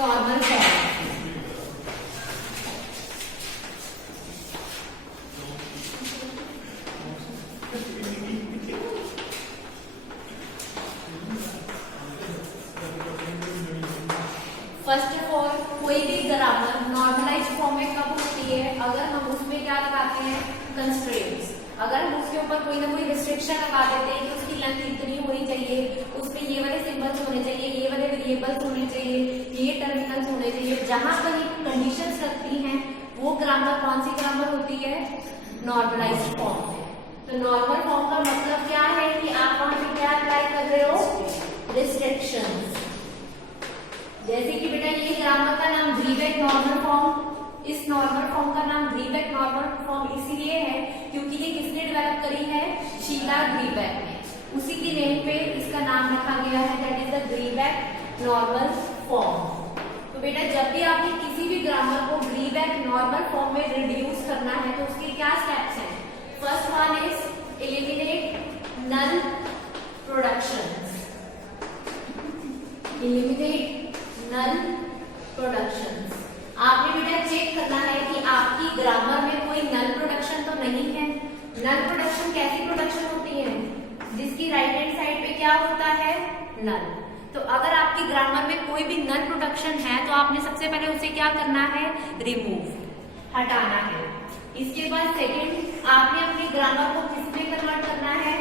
Normal form. First of all कोई भी grammar normalise form में कब होती है, अगर हम उसमें क्या लगाते हैं, कंस्ट्रेंट्स। अगर हम उसके ऊपर कोई ना कोई रिस्ट्रिक्शन लगा देते हैं कि उसकी लेंथ इतनी होनी चाहिए, उसमें ये वाले सिंबल्स होने चाहिए, ये वाले वेरिएबल्स होने चाहिए, ये टर्मिनल्स होने चाहिए, जहां पर कंडीशंस लगती हैं वो ग्रामर कौन सी ग्रामर होती है, नॉर्मलाइज्ड फॉर्म में। तो नॉर्मल फॉर्म का मतलब क्या है कि आप वहां पे क्या अप्लाई कर रहे हो, रिस्ट्रिक्शंस। जैसे कि बेटा ये ग्रामर का नाम ग्रीबेक नॉर्मल फॉर्म, इस नॉर्मल फॉर्म का नाम ग्रीबेक नॉर्मल फॉर्म इसलिए है क्योंकि ये किसने डेवलप करी है, शीला ग्रीबेक ने। उसी की नेम पे इसका नाम रखा गया है, that is the Greibach normal form. तो बेटा जब भी आपने किसी भी ग्रामर को ग्रीबेक नॉर्मल फॉर्म में रिड्यूस करना है तो उसके क्या स्टेप्स हैं। First one is eliminate null productions, eliminate null productions. आपने बेटा चेक करना है कि आपकी ग्रामर में कोई नल प्रोडक्शन तो नहीं है। नल प्रोडक्शन कैसी प्रोडक्शन होती है, जिसकी राइट हैंड साइड पे क्या होता है, नल। तो अगर आपकी ग्रामर में कोई भी नल प्रोडक्शन है तो आपने सबसे पहले उसे क्या करना है, रिमूव, हटाना है। इसके बाद सेकेंड, आपने अपनी ग्रामर को किसमें कन्वर्ट करना है,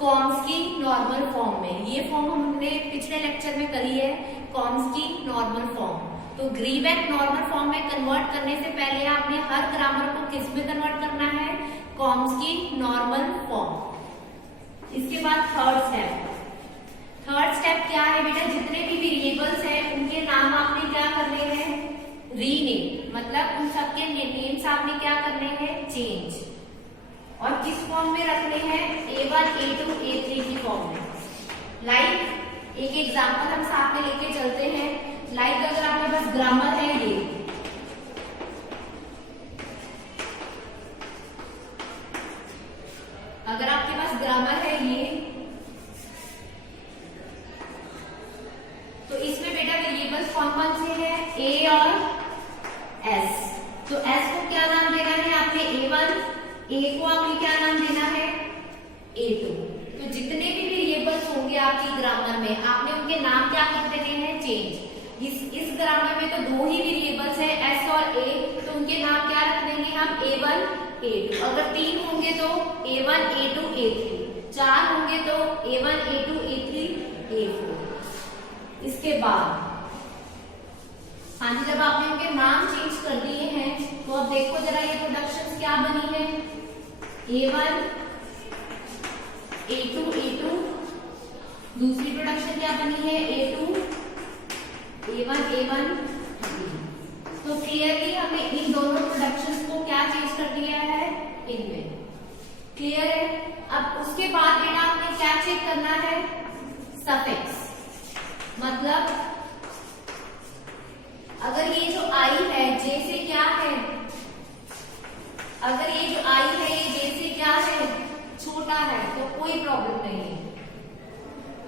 चॉम्स्की नॉर्मल फॉर्म में। ये फॉर्म हमने पिछले लेक्चर में करी है, चॉम्स्की नॉर्मल फॉर्म। तो ग्रीबेक नॉर्मल फॉर्म में कन्वर्ट करने से पहले आपने हर ग्रामर को किस में कन्वर्ट करना है, चॉम्स्की नॉर्मल फॉर्म। इसके बाद थर्ड स्टेप क्या है बेटा, जितने भी वेरिएबल्स हैं उनके नाम आपने क्या करने हैं, रीनेम, मतलब उन सबके नेम्स आपने क्या करने हैं, चेंज। और किस फॉर्म में रखने हैं, A1, A2, A3 की फॉर्म में। लाइक एक एग्जांपल हम साथ में लेके चलते हैं। लाइक अगर आपके पास ग्रामर है ये, अगर आपके पास ग्रामर है ये, तो इसमें बेटा वेरिएबल्स कौन से हैं, A और S। तो S को क्या नाम देना है आपने, A1, A को आपने क्या नाम देना है, A2। तो जितने भी वेरिएबल्स होंगे आपकी ग्रामर में आपने उनके नाम क्या कर देने हैं, चेंज। इस ग्रामर में तो दो ही वेरिएबल्स हैं, S और A, तो उनके नाम क्या रख देंगे हम, A1, A2। अगर 3 होंगे तो A1, A2, A3, 4 होंगे तो A1, A2, A3, A4। इसके बाद हाँ जी, जब आपने उनके नाम चेंज कर दिए हैं तो अब देखो जरा ये प्रोडक्शंस क्या बनी है, A1, A2, A2। दूसरी प्रोडक्शन क्या बनी है, A2, A1, A1। तो क्लियरली हमें इन दोनों प्रोडक्शंस को क्या चेंज कर दिया है, इनमें। क्लियर है। अब उसके बाद बेटा आपने क्या चेक करना है, सफिक्स। मतलब अगर ये जो आई है जे से क्या है, अगर ये जो आई है ये जे से क्या है, छोटा है, तो कोई प्रॉब्लम नहीं है।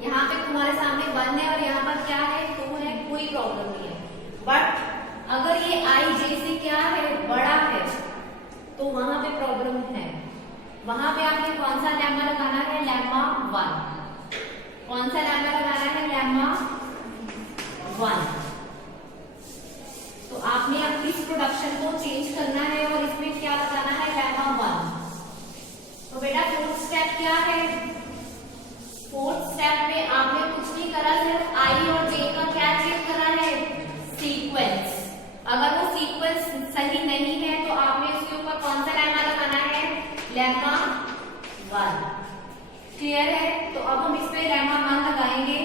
यहाँ पे तुम्हारे सामने 1 है और यहाँ पर क्या है, 2 है, कोई प्रॉब्लम नहीं है। बट अगर ये आई जे से क्या है, बड़ा है, तो वहां पे प्रॉब्लम है। वहां पे आपने कौन सा लैम्मा लगाना है, लैम्मा 1। कौन सा लैम्मा लगाना है, लैम्मा 1। तो आपने अब इस प्रोडक्शन को चेंज करना है और इसमें क्या लगाना है, लैम्मा 1। तो बेटा फोर्थ स्टेप क्या है, फोर्थ स्टेप में आपने कुछ नहीं करा, सिर्फ आई और जे का क्या चेक करा है, सीक्वेंस। अगर वो सीक्वेंस सही नहीं है तो आपने उसके ऊपर कौन सा लैम्मा लगाना है, लैम्मा 1। क्लियर है। तो अब हम इस पे लैम्मा 1 लगाएंगे।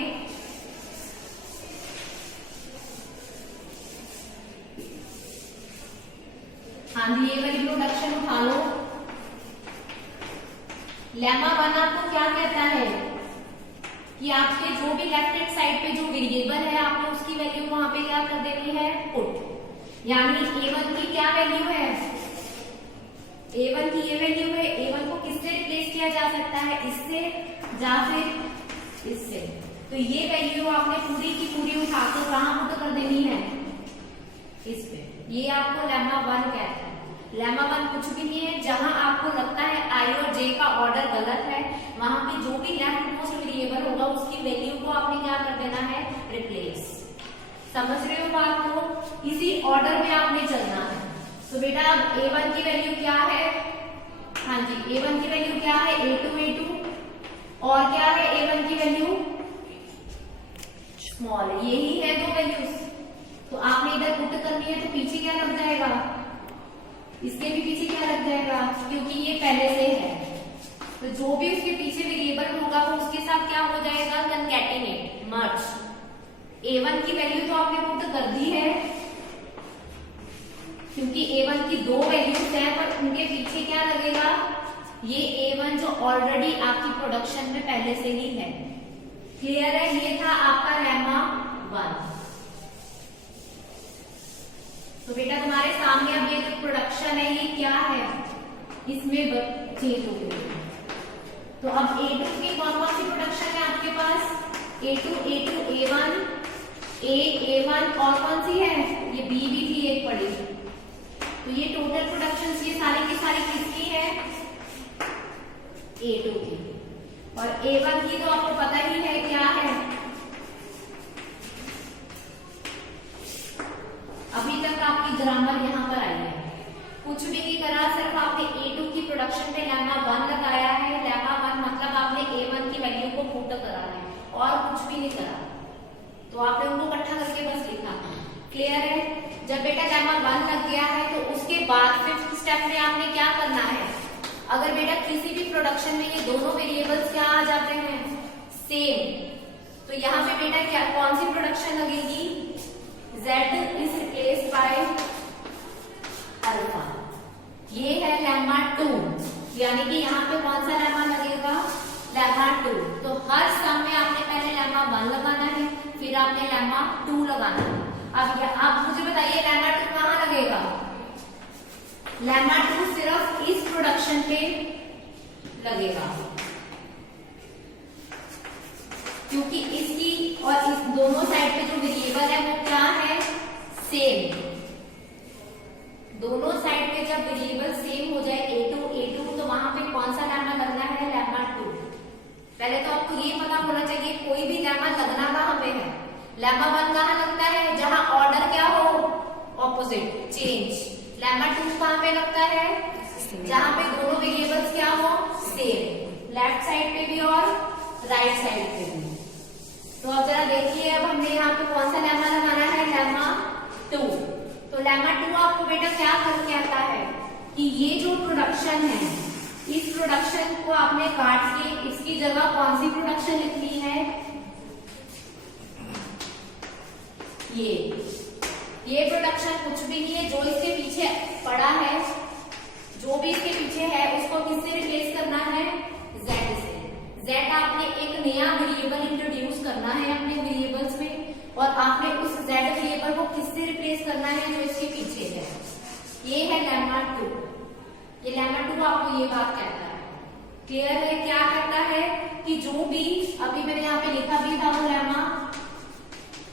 हाँ जी, ये वाली प्रोडक्शन उठा लो। लैम्मा 1 आपको क्या कहता है कि आपके जो भी लेफ्ट हैंड साइड पे जो वेरिएबल है आपने उसकी वैल्यू वहां पे क्या कर देनी है, पुट। यानी A1 की क्या वैल्यू है, A1 की ये वैल्यू है। A1 को किससे रिप्लेस किया जा सकता है, इससे या फिर इससे। तो ये वैल्यू आपने पूरी की पूरी उठाकर कहाँ पुट कर देनी है, इस पे। ये आपको लेमा 1 कहता है। लेमा 1 कुछ भी नहीं है, जहां आपको लगता है आई और जे का ऑर्डर गलत है, वहां पे जो भी लेफ्ट मोस्ट वेरिएबल होगा उसकी वैल्यू को आपने क्या कर देना है, रिप्लेस। समझ रहे हो बात को? इसी ऑर्डर में आपने चलना है। तो बेटा अब A1 की वैल्यू क्या है, हाँ जी A1 की वैल्यू क्या है, A2 और क्या है A1 की वैल्यू स्मॉल, यही है दो वैल्यूज। तो आपने इधर पुट करनी है, तो पीछे क्या लग जाएगा, इसके भी पीछे क्या लग जाएगा, क्योंकि ये पहले से है, तो जो भी उसके पीछे वेरिएबल होगा वो उसके साथ क्या हो जाएगा, कंकैटिनेट, मर्ज। A1 की वैल्यू तो आपने पुट कर दी है, क्योंकि A1 की दो वैल्यूज हैं, पर उनके पीछे क्या लगेगा, ये A1 जो ऑलरेडी आपकी प्रोडक्शन में पहले से ही है। क्लियर है? ये था आपका लेमा 1। तो बेटा तुम्हारे सामने अब ये जो प्रोडक्शन है ये क्या है, इसमें चेंज हो गई। तो अब A2 की कौन कौन सी प्रोडक्शन है आपके पास, A2, A1, A1 और कौन सी है, ये B भी थी एक पड़ी। तो ये टोटल प्रोडक्शन ये सारी की सारी किसकी है, A2 की। और A1 की तो आपको पता ही है क्या है, अभी तक आपकी ग्रामर यहाँ पर आई है, कुछ भी नहीं करा, सिर्फ आपने A2 की प्रोडक्शन पे लेमा 1 लगाया है। लेमा 1 मतलब आपने A1 की वैल्यू को पुट करा है और कुछ भी नहीं करा, तो आपने उनको इकट्ठा करके बस लिखा। क्लियर है? जब बेटा लेमा 1 लग गया है तो उसके बाद 5th स्टेप में आपने क्या करना है, अगर बेटा किसी भी प्रोडक्शन में ये दोनों वेरिएबल्स क्या आ जाते हैं, सेम, तो यहाँ पे बेटा क्या कौन सी प्रोडक्शन लगेगी, Z is replaced by alpha. ये है लेमा 2, यानी कि यहाँ पे कौन सा लेमा लगेगा, लेमा 2। तो हर सम में आपने पहले लेमा 1 लगाना है, फिर आपने लेमा 2 लगाना है। अब मुझे बताइए लेमा 2 कहाँ लगेगा, लेमा 2 सिर्फ इस प्रोडक्शन पे लगेगा, क्योंकि इसकी और इस दोनों साइड पे जो वेरिएबल है वो क्या है, सेम। दोनों साइड पे जब वेरिएबल सेम हो जाए A2 तो वहां पे कौन सा लेमा लगना है, लेमा 2। पहले तो आपको ये पता होना चाहिए कोई भी लेमा लगना कहाँ पे है, लेमा 1 कहाँ लगता है, जहां ऑर्डर क्या हो, ऑपोजिट, चेंज। लेमा 2 कहाँ पे लगता है, जहां पे दोनों वेरिएबल्स क्या हो, सेम, लेफ्ट साइड पे भी और राइट साइड पे भी। तो अब जरा देखिए, अब हमने यहाँ पे कौन सा लेमा लगाना है, लेमा 2। तो लेमा 2 आपको बेटा क्या करके आता है कि ये जो प्रोडक्शन है, इस प्रोडक्शन को आपने काट के इसकी जगह कौन सी प्रोडक्शन लिखनी है, ये प्रोडक्शन कुछ भी नहीं है, जो इसके पीछे पड़ा है, जो भी इसके पीछे है उसको किससे रिप्लेस करना है, Z से। Z आपने एक नया वेरिएबल इंट्रोड्यूस करना है अपने वेरिएबल्स में, और आपने उस Z वेरिएबल को किससे रिप्लेस करना है, जो इसके पीछे है। ये है लेमा 2। ये लेमा 2 आपको ये बात कहता है। क्लियर है? क्या कहता है कि जो भी अभी मैंने यहाँ पे लिखा भी था वो लेमा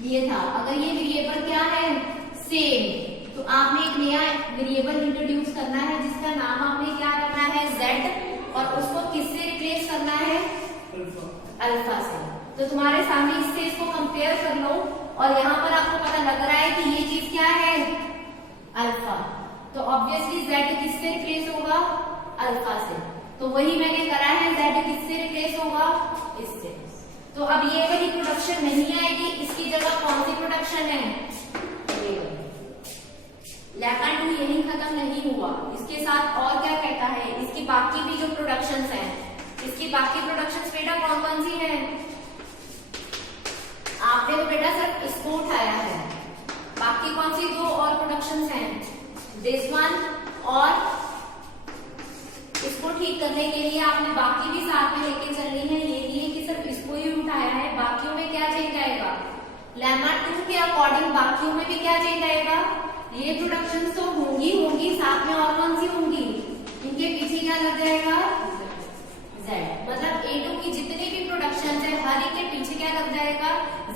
ये था, अगर ये वेरिएबल क्या है, सेम, तो आपने एक नया वेरिएबल इंट्रोड्यूस करना है जिसका नाम आपने क्या रखना है, Z, और उसको किससे रिप्लेस करना है, अल्फा से। तो तुम्हारे सामने इससे इसको कंपेयर कर लो, और यहाँ पर आपको पता लग रहा है कि ये चीज क्या है, अल्फा। तो ऑब्वियसली Z किससे रिप्लेस होगा, अल्फा से। तो वही मैंने करा है, Z किससे रिप्लेस होगा, इससे। तो अब ये वाली प्रोडक्शन नहीं आएगी, इसकी जगह कौन सी प्रोडक्शन है, लेमा 2 यही खत्म नहीं हुआ, इसके साथ और क्या कहता है, इसकी बाकी भी जो प्रोडक्शंस हैं, इसकी बाकी प्रोडक्शंस बेटा कौन कौन सी हैं, आपने तो बेटा सिर्फ इसको उठाया है, बाकी कौन सी दो और प्रोडक्शंस हैं, दिस वन, और इसको ठीक करने के लिए आपने बाकी भी साथ में लेके चलनी है। ये नहीं है कि सिर्फ इसको ही उठाया है, बाकियों में क्या चेंज आएगा, लेमा 2 के अकॉर्डिंग बाकियों में भी क्या चेंज आएगा, ये प्रोडक्शंस तो होंगी, साथ में और कौन सी होंगी, इनके पीछे क्या लग जाएगा, Z, मतलब A2 की जितनी भी प्रोडक्शन है हर एक के पीछे क्या लग जाएगा,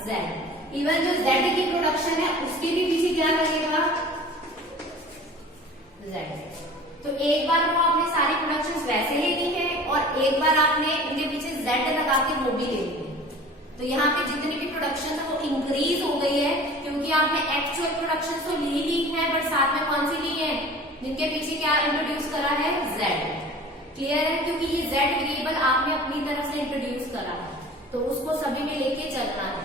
Z। इवन जो Z की प्रोडक्शन है उसके भी पीछे क्या लगेगा, Z। तो एक बार वो आपने सारी प्रोडक्शंस वैसे ले ली है और एक बार आपने उनके पीछे Z लगा के वो भी ले ली है। तो यहाँ पे जितनी भी प्रोडक्शन है वो इंक्रीज हो गई है क्योंकि आपने एक्चुअल प्रोडक्शन तो ली है बट साथ में कौन सी ली है, जिनके पीछे क्या इंट्रोड्यूस करा है, Z। क्लियर है, क्योंकि ये Z वेरिएबल आपने अपनी तरफ से इंट्रोड्यूस करा है तो उसको सभी में लेके चलना है।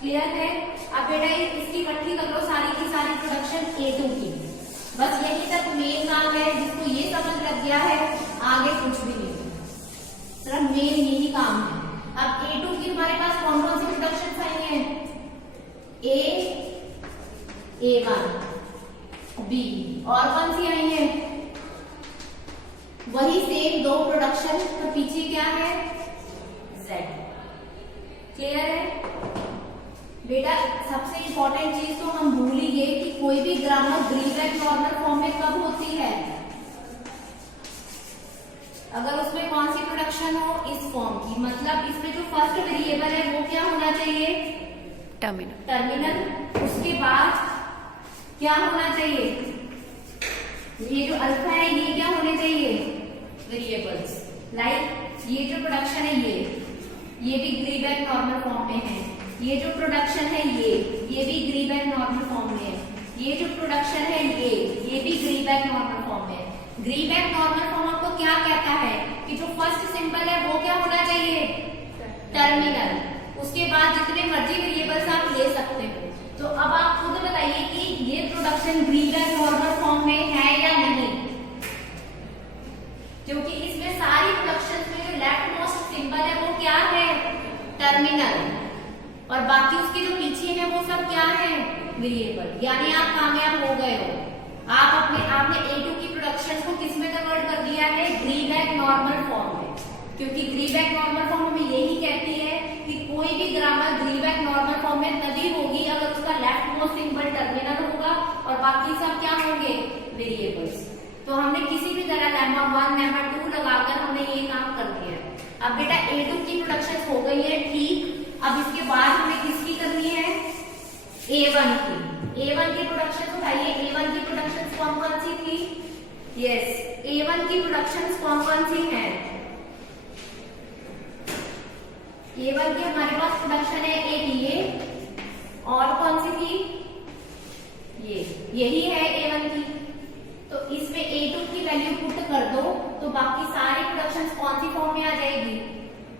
क्लियर है। अब बेटा इसकी इकट्ठी कर लो सारी की सारी प्रोडक्शन A2 की, बस यही तक मेन काम है। जिसको ये समझ लग गया है आगे कुछ भी नहीं, सिर्फ मेन यही काम है। अब A2 की हमारे पास कौन कौन सी प्रोडक्शन आई है, A, A1, B और कौन सी आई है, वही सेम दो प्रोडक्शन, तो पीछे क्या है, Z। क्लियर है बेटा। सबसे इंपॉर्टेंट चीज तो हम भूल ही गए कि कोई भी ग्रामर ग्रीवेक नॉर्मल फॉर्म में कब होती है, अगर उसमें कौन सी प्रोडक्शन हो, इस फॉर्म की। मतलब इसमें जो फर्स्ट वेरिएबल है वो क्या होना चाहिए, टर्मिनल। उसके बाद क्या होना चाहिए, ये जो अल्फा है ये क्या होने चाहिए, वेरिएबल्स। लाइक ये जो प्रोडक्शन है ये भी ग्रीवेक नॉर्मल फॉर्म में है, ये जो प्रोडक्शन है ये भी ग्रीवेक नॉर्मल फॉर्म में है, ये जो प्रोडक्शन है ये भी ग्रीवेक नॉर्मल फॉर्म में है। ग्रीवेक नॉर्मल फॉर्म आपको क्या कहता है कि जो फर्स्ट सिंबल है वो क्या होना चाहिए, टर्मिनल। उसके बाद जितने मर्जी वेरिएबल्स आप ले सकते हो। तो अब आप खुद बताइए कि ये प्रोडक्शन ग्रीवेक नॉर्मल फॉर्म में है या नहीं, क्योंकि इसमें सारी प्रोडक्शन में जो लेफ्ट मोस्ट सिंबल है वो क्या है, टर्मिनल, और बाकी उसके जो पीछे है वो सब क्या है, वेरिएबल। यानी आप कामयाब हो गए हो, आपने A2 की प्रोडक्शन को किस में कन्वर्ट कर दिया है, ग्रीवेक नॉर्मल फॉर्म में। क्योंकि ग्रीवेक नॉर्मल फॉर्म हमें यही कहती है कि कोई भी ग्रामर ग्रीवेक नॉर्मल फॉर्म में तभी होगी अगर उसका लेफ्ट मोस्ट सिंबल टर्मिनल होगा और बाकी सब क्या होंगे, वेरिएबल्स। तो हमने किसी भी तरह लेम्मा 1 लेम्मा 2 लगाकर हमने ये काम कर दिया है। अब बेटा A2 की प्रोडक्शन हो गई है, ठीक। अब इसके बाद हमें किसकी करनी है, A1 की। A1 की प्रोडक्शन उठाइए, A1 की प्रोडक्शन कौन कौन सी थी, यस A1 की प्रोडक्शन कौन कौन सी है, A1 की हमारे पास प्रोडक्शन है A और कौन सी थी, यही है A1 की। तो इसमें A2 की वैल्यू पुट कर दो तो बाकी सारी प्रोडक्शन कौन सी फॉर्म में आ जाएगी,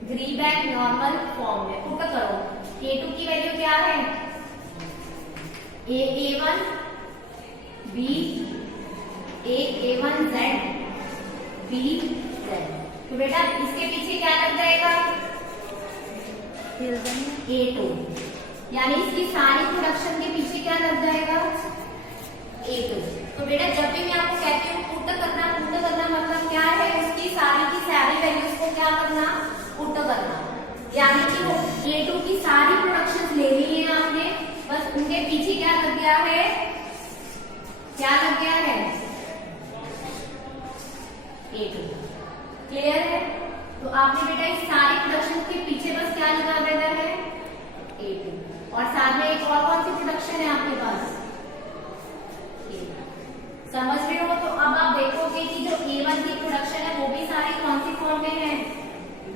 ग्रीवेक नॉर्मल फॉर्म में। पुट करो, A2 की वैल्यू क्या है, A1 B A1 Z B Z। तो बेटा इसके पीछे क्या लग जाएगा, A2, यानी इसकी सारी प्रोडक्शन के पीछे क्या लग जाएगा, A2। तो बेटा जब भी मैं आपको कहती हूँ पुट करना मतलब क्या है, उसकी सारी की सारी वैल्यूज को क्या करना, पुट करना। यानी कि वो A2 की सारी प्रोडक्शन ले ली है आपने, बस उनके पीछे क्या लग गया है, क्या लग गया है, A2। क्लियर है। तो आपने बेटा इस सारी प्रोडक्शन के पीछे बस क्या लगा देना है, A2। और साथ में एक और कौन सी प्रोडक्शन है आपके पास, समझ रहे हो। तो अब आप देखोगे कि जो A1 की प्रोडक्शन है वो भी सारी कौन सी फॉर्म में है,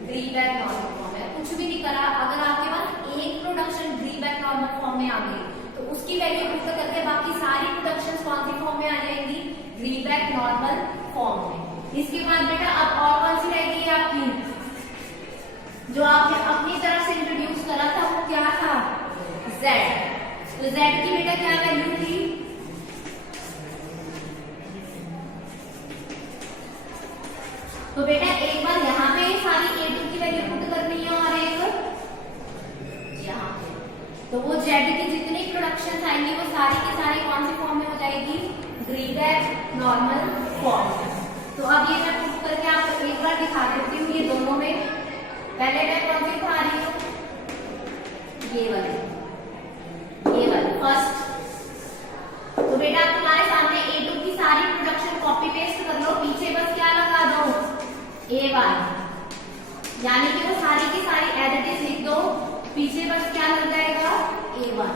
ग्रीवेक नॉर्मल फॉर्म में। कुछ भी नहीं करा, अगर आपके पास एक प्रोडक्शन ग्रीवेक नॉर्मल फॉर्म में आ गई तो उसकी वैल्यू पुट करके बाकी सारी प्रोडक्शन कौन सी फॉर्म में आ जाएंगी, ग्रीवेक नॉर्मल फॉर्म में। इसके बाद बेटा अब और कौन सी रहेगी आपकी, जो आपने अपनी तरफ से इंट्रोड्यूस करा था वो क्या था, Z। तो Z की बेटा क्या वैल्यू थी, तो बेटा एक बार यहाँ पे सारी A2 की वैल्यू पुट करनी है और एक यहाँ पे। तो वो Z की जितनी प्रोडक्शन आएंगी वो सारी की सारी कौन सी फॉर्म में हो जाएगी, ग्रीवेक नॉर्मल फॉर्म में। तो अब ये मैं पुट करके आपको एक बार दिखा देती हूँ ये दोनों में। पहले मैं कौन सी उठा रही हूँ, ये वाली फर्स्ट। तो बेटा तुम्हारे सामने A2 की सारी प्रोडक्शन कॉपी पेस्ट कर लो, पीछे बस क्या लगा दो, A1। यानी कि वो सारी की सारी एज इट इज लिख दो, पीछे बस क्या लग जाएगा A1।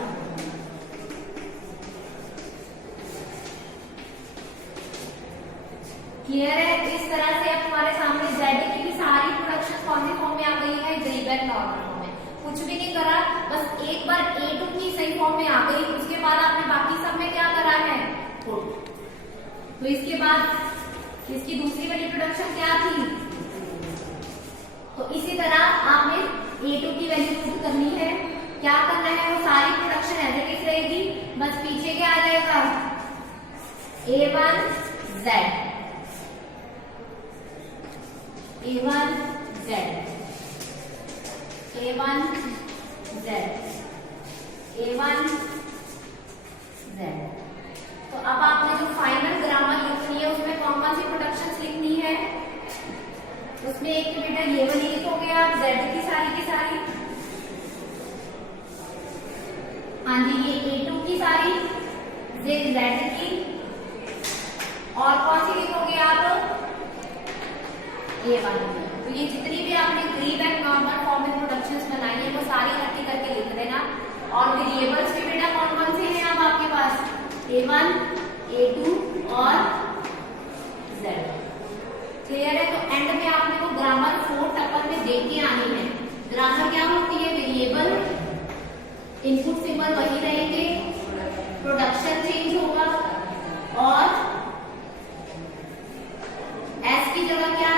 क्लियर है? इस तरह से अब तुम्हारे सामने Z की भी सारी प्रोडक्शन कौन से फॉर्म में आ गई है, ग्रीबेक नॉर्मल फॉर्म में। कुछ भी नहीं करा, बस एक बार A2 की सही फॉर्म में आ गई, उसके बाद आपने बाकी सब में क्या करा है, पुट। तो इसके बाद इसकी दूसरी वाली प्रोडक्शन क्या थी, तो इसी तरह आपने A2 की वैल्यू पुट करनी है। क्या करना है, वो सारी प्रोडक्शन एज इट इज रहेगी, बस पीछे क्या आ जाएगा A1Z, A1Z, A1Z, A1Z। तो अब आपने जो फाइनल ग्रामर लिखनी है उसमें कौन कौन सी प्रोडक्शंस लिखनी है, उसमें एक बेटा ये वाली लिखोगे आप, Z की सारी, हाँ जी, ये A2 की सारी, Z की, और कौन सी लिखोगे आप, A1 की। तो ये जितनी भी आपने ग्रीबेक नॉर्मल फॉर्म में प्रोडक्शंस बनाई है वो सारी इकट्ठी करके लिख देना। और वेरिएबल्स भी बेटा कौन कौन से हैं अब आपके पास, A1, A2 और Z। क्लियर है? तो एंड में आपने वो ग्रामर 4 टपल में देख के आनी है। ग्रामर क्या होती है, वेरिएबल, इनपुट सिंबल वही रहेंगे, प्रोडक्शन चेंज होगा, और S की जगह क्या